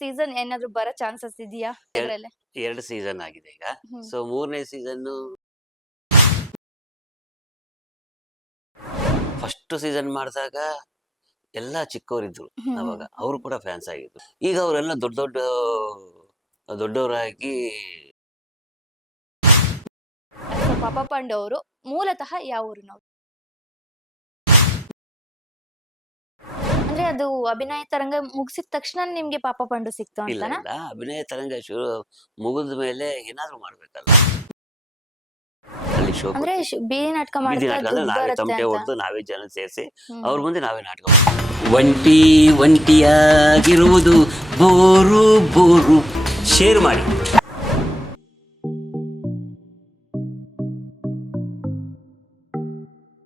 Season ಏನಾದ್ರು ಬರೋ chances ಇದೆಯಾ ಇದ್ರಲ್ಲಿ? ಎರಡು ಸೀಸನ್ ಆಗಿದೆ ಈಗ. ಸೊ ಮೂರನೇ ಸೀಸನ್ ಫಸ್ಟ್ ಸೀಸನ್ ಮಾಡಿದಾಗ ಎಲ್ಲ ಚಿಕ್ಕವರಿದ್ರು. ಅವಾಗ. ಅವರು ಕೂಡ ಫ್ಯಾನ್ಸ್ ಆಗಿದ್ರು. ಈಗ ಅವರೆಲ್ಲ ದೊಡ್ಡ ದೊಡ್ಡ ದೊಡ್ಡವರಾಗಿ ಪಾಪ ಪಾಂಡೆ ಅವರು ಮೂಲತಃ ಯಾವ ಊರಿನವರು ಅದು ಅಭಿನಯ ತರಂಗ ಮುಗಿಸಿದ ತಕ್ಷಣ ನಿಮ್ಗೆ ಪಾಪ ಪಂಡು ಸಿಕ್ತು ಇಲ್ಲ ಇಲ್ಲ. ಅಭಿನಯ ತರಂಗ ಶುರು ಮುಗಿದ ಮೇಲೆ ಏನಾದ್ರು ಮಾಡ್ಬೇಕಲ್ಲ. ಅಲ್ಲಿ ಅಂದ್ರೆ ಶ್- ಬೀದಿ ನಾಟಕ ಬೀದಿ ಮಾಡಿದ್ರೆ ನಾಟಕ ಅಂದ್ರೆ ದುಡ್ಡು ನಾವೇ ಬರುತ್ತೆ ತಮಟೆ ಅಂತ. ಹೊಡೆದು ನಾವೇ ಜನ ಸೇರಿಸಿ. ಅವ್ರ ಮುಂದೆ ನಾವೇ ನಾಟಕ ಒಂಟಿ ಒಂಟಿಯಾಗಿರುವುದು ಬೋರು ಬೋರು. ಶೇರ್ ಮಾಡಿ.